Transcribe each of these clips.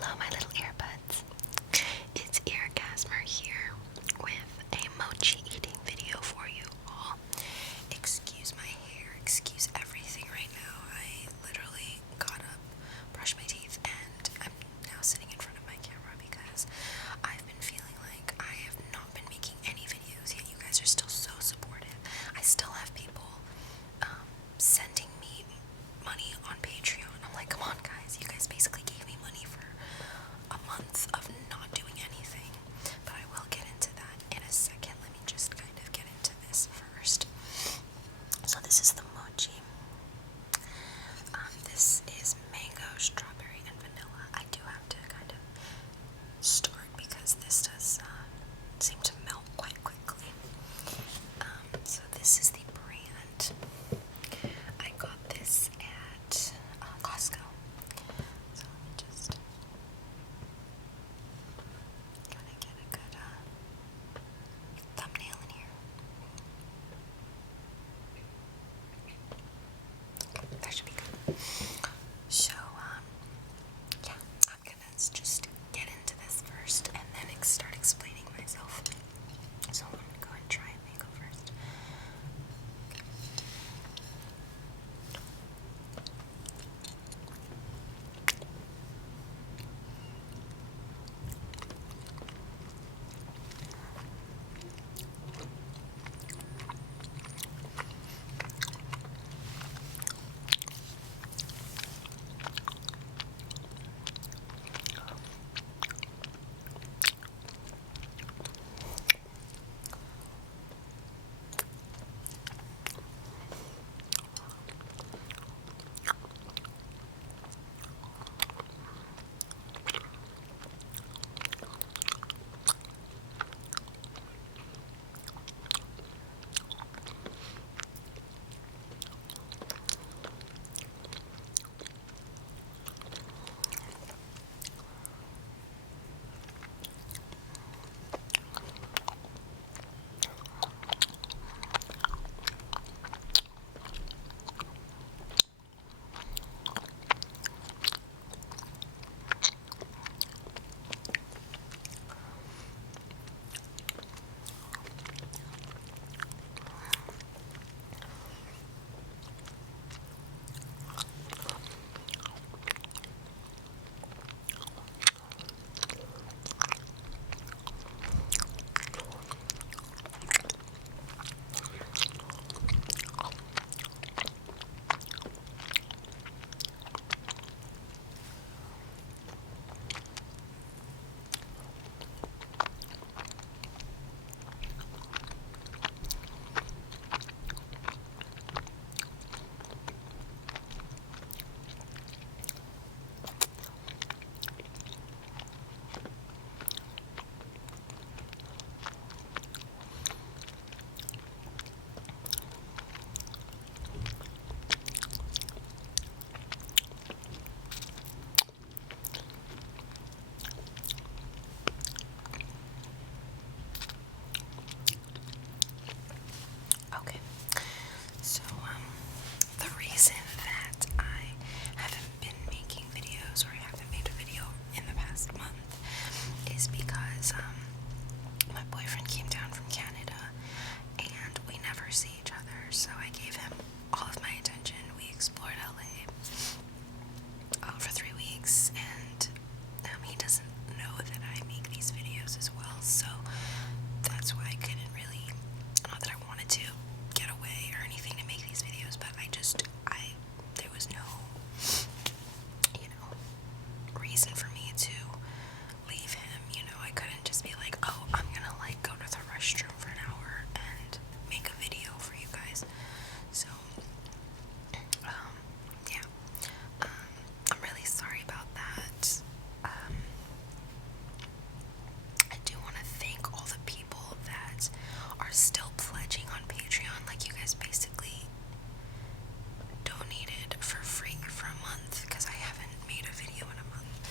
Hello, my little earbuds. It's Eargasmer here with a mochi eating video for you all. Excuse my hair, excuse everything right now. I literally got up, brushed my teeth, and I'm now sitting in front of my camera because I've been feeling like I have not been making any videos, yet you guys are still so supportive. I still have people sending me money on Patreon. I'm like, come on guys, you guys basically gave me money for a month of not doing anything. But I will get into that in a second. Let me just kind of get into this first. So this is the mochi. This is mango, strawberry, and vanilla. I do have to kind of start because this does seem to melt quite quickly. So this is the brand. I got this at Costco. So let me just kind of get a good thumbnail in here. Okay, that should be good. So, yeah, I'm gonna just get into this first and then start explaining myself. So I'm gonna go and try and mango first. Okay, so the reason that I haven't been making videos, or I haven't made a video in the past month, is because my boyfriend came down from Canada and we never see each other, so I gave him all of my attention. We explored LA for 3 weeks, and he doesn't know that I make these videos as well, so that's why I couldn't really, not that I wanted to get away or anything to make these videos, but there was no, reason for me to leave him. I couldn't just be like, oh, I'm gonna go to the restroom for an hour and make a video for you guys. So yeah, I'm really sorry about that. I do want to thank all the people that are still pledging on Patreon. You guys basically donated for free for a month because I haven't made a video in a month.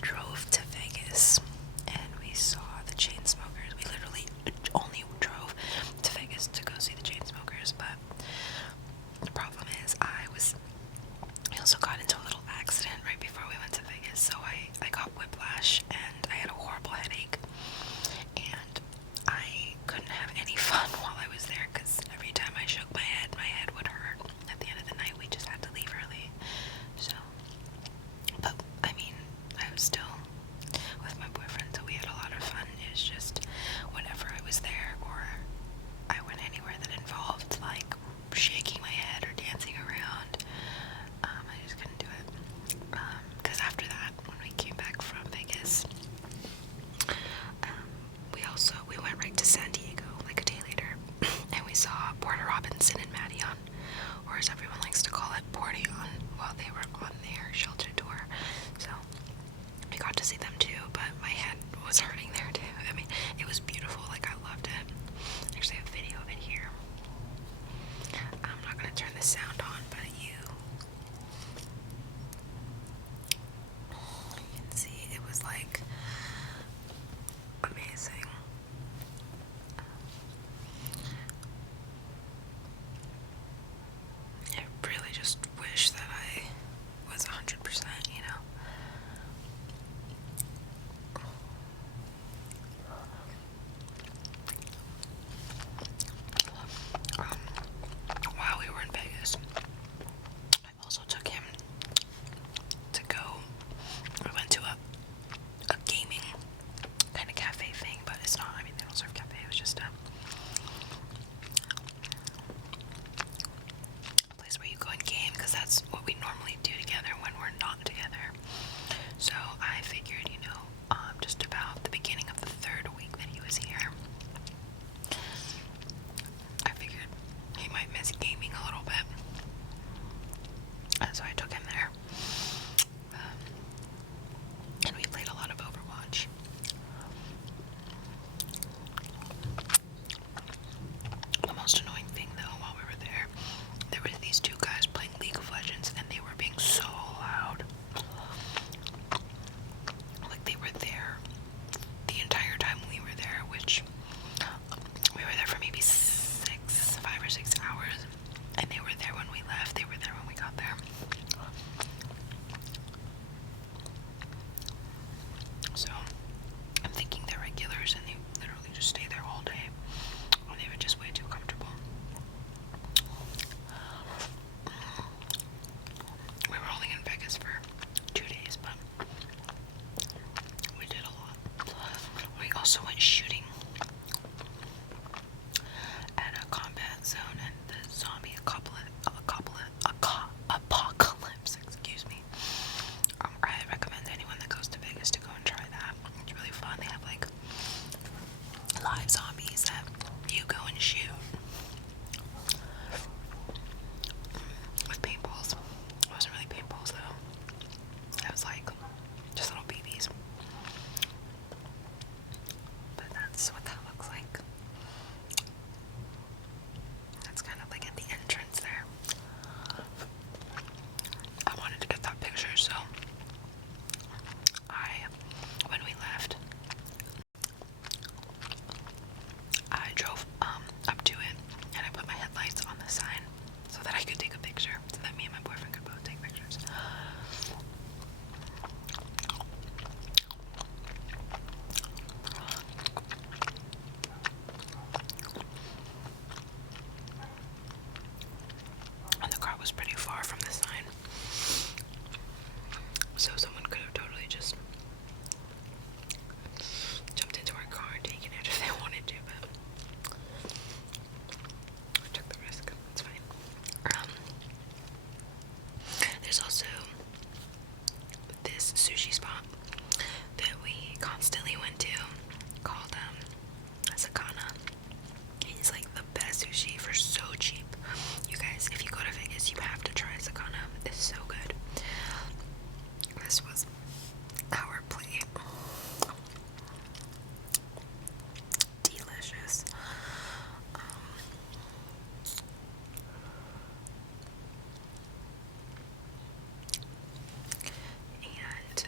drove to Vegas and we saw the Chainsmokers. We literally only drove to Vegas to go see the Chainsmokers, but the problem is I also got into a little accident right before we went to Vegas, so I got whiplash and I had a horrible headache, and I couldn't have any fun while I was there because every time I shook my head would hurt. At the end of the night, we just had to leave early. So, but I mean, I was still with my boyfriend, so we had a lot of fun. It was just whenever I was there or I went anywhere that involved like shaking my head or dancing around, I just couldn't do it. Because after that, when we came back from Vegas, we went right to San Diego like a day later, and we saw Porter Robinson and Madeon, or as everyone likes to call it, Portion, while they were on their shelter tour. So we got to see them too, but my head was hurting there too. I mean, it was beautiful, like I loved it. I actually have a video of it here. I'm not gonna turn the sound on, but you can see it was like amazing. I really just wish that I was 100%, you know. While we were in Vegas, I also took him to go. We went to a gaming kind of cafe thing, but it's not. I mean, they don't serve cafe. It was just a place where you go and game, because that's what we normally do together when we're not together. So I figured, you know, just about the beginning of the third week that he was here, I figured he might miss gaming a little bit. And so I took him there. And we played a lot of Overwatch. The most annoying thing, though, while we were there were these two guys playing League of Legends, and they were being so loud. Like, they were there the entire time we were there, which we were there for maybe 5 or 6 hours, and they were there when we left. They were there when we got there. So I'm thinking they're regulars, and they literally just stay there all day, or they were just way too comfortable. We were only in Vegas for 2 days, but we did a lot. We also went shooting at a combat zone and the zombie apocalypse, excuse me. I recommend anyone that goes to Vegas to go and try that. It's really fun. They have like live zombies that you go and shoot with paintballs. It wasn't really paintballs though. It was like just little BBs. But that's what that looks like. That's kind of like at the entrance there. I wanted to get that picture, so when we left, I drove up to it, and I put my headlights on the sign so that I could take a picture, so that me and my boyfriend could both take pictures. And the car was pretty far from the sign, so someone could have totally just jumped into our car and taken it if they wanted to, but I took the risk. It's fine. There's also this sushi spot that we constantly went to called Sakana. It's like the best sushi for so cheap. You guys, if you go to Vegas, you have to try Sakana. It's so good. This was our plate. Delicious. And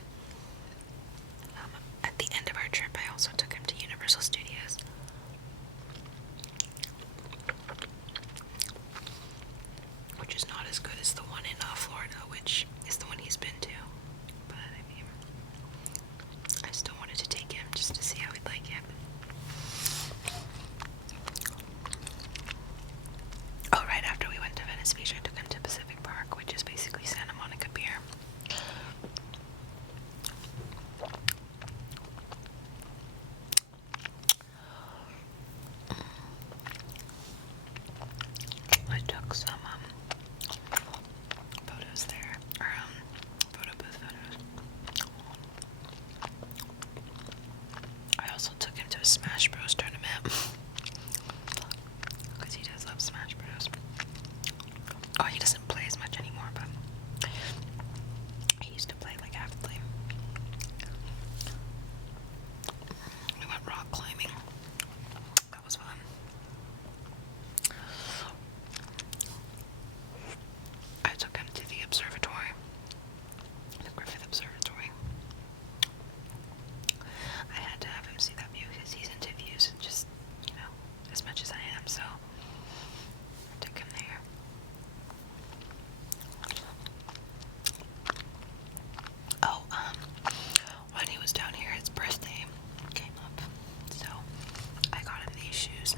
Smash Bros tournament. Because he does love Smash Bros. Oh, he doesn't play as much anymore, but he used to play like avidly. We went rock climbing. That was fun. I took him to the observatory, the Griffith Observatory. I had to have him see that view because he's into views just, as much as I am, so I took him there. Oh, when he was down here, his birthday came up, so I got him these shoes.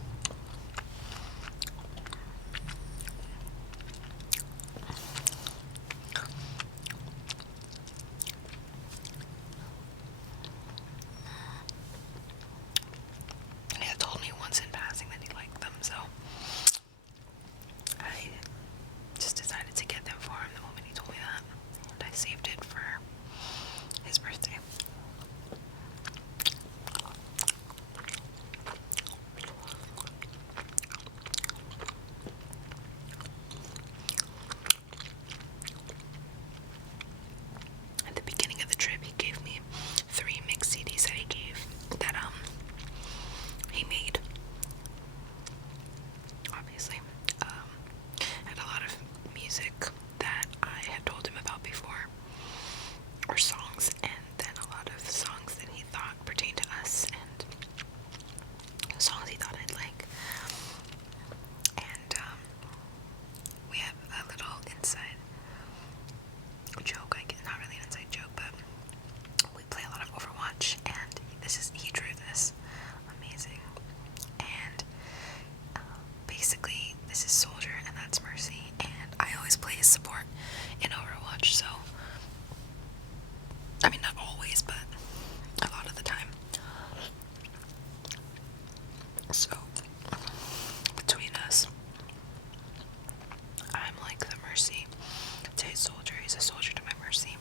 He had told me once in passing that he liked them, so I just decided to get them for him the moment he told me that, and I saved it for his birthday. At the beginning of the trip, he gave me 3 mix CDs that he made. Obviously, had a lot of music that I had told him about before, or songs, and then a lot of songs that he thought pertained to us, and songs he thought I'd like. And we have a little inside joke, I guess, not really an inside joke, but we play a lot of Overwatch, and he drew this. Amazing. And basically, this is Soldier, and that's Mercy, and I always play his support in Overwatch, so, I mean, not always, but a lot of the time. So, between us, I'm like the Mercy to his Soldier. He's a soldier to my Mercy.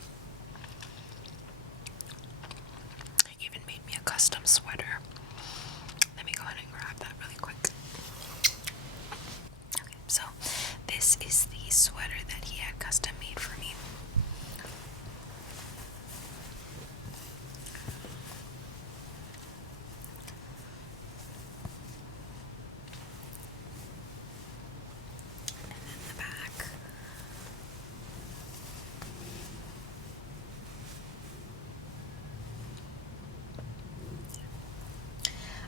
He even made me a custom sweater. Let me go ahead and grab that really quick. Okay, so this is the sweater that he had custom made for me. And then the back.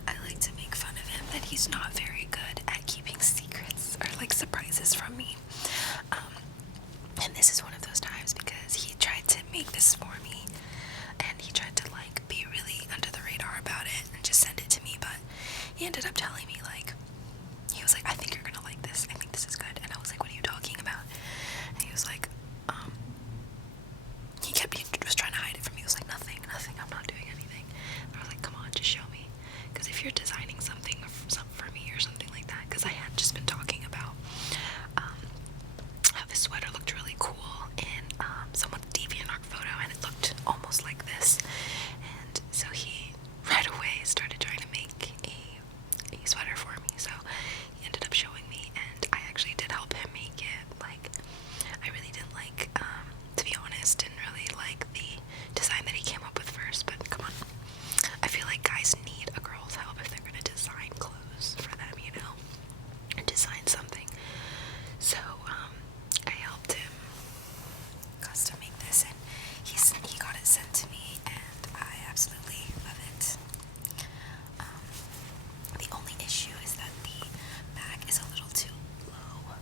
I like to make fun of him that he's not very good at keeping secrets or like surprises from me. And this is one of those times because he tried to make this for me, and he tried to like be really under the radar about it and just send it to me, but he ended up telling me he was like, I think you're gonna like this, I think this is good. And I was like, what are you talking about? And he was like, he was trying to hide it from me. He was like, nothing, I'm not doing anything. And I was like, come on, just show me, because if you're designing something for me or something like that, because I had just been talking about how this sweater looked really cool in someone's DeviantArt photo, and it looked almost like this, and so he right away started trying to make a sweater for me. So he ended up showing me, and I actually did help him make it. I really didn't like, to be honest, didn't really like the design that he came up with first, but come on, I feel like guys need a girl's help if they're gonna design clothes for them, and design something. So I helped him custom make this, and he got it sent to me, and I absolutely love it. The only issue is that the back is a little too low,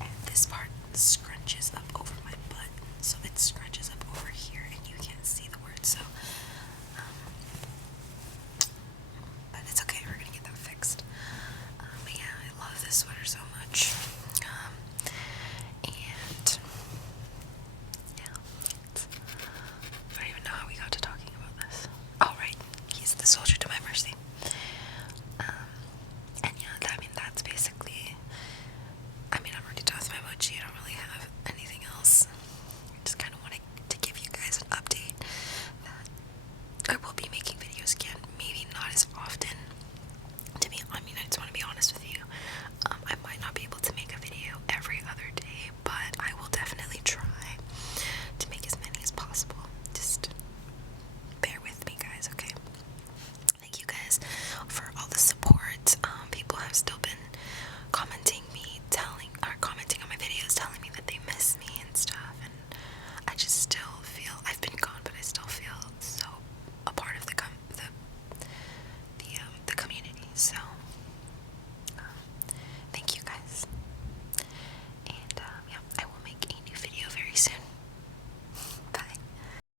and this part scrunches up over my butt, so it scrunches up over here, and you can't see the words. So, but it's okay. We're gonna get that fixed. But yeah, I love this sweater so much. And yeah, I don't even know how we got to talking about this. Oh right, he's the soldier to my Mercy. And yeah, that's basically, I'm already done with my Mochi. I don't really have anything else. I just kind of wanted to give you guys an update that I will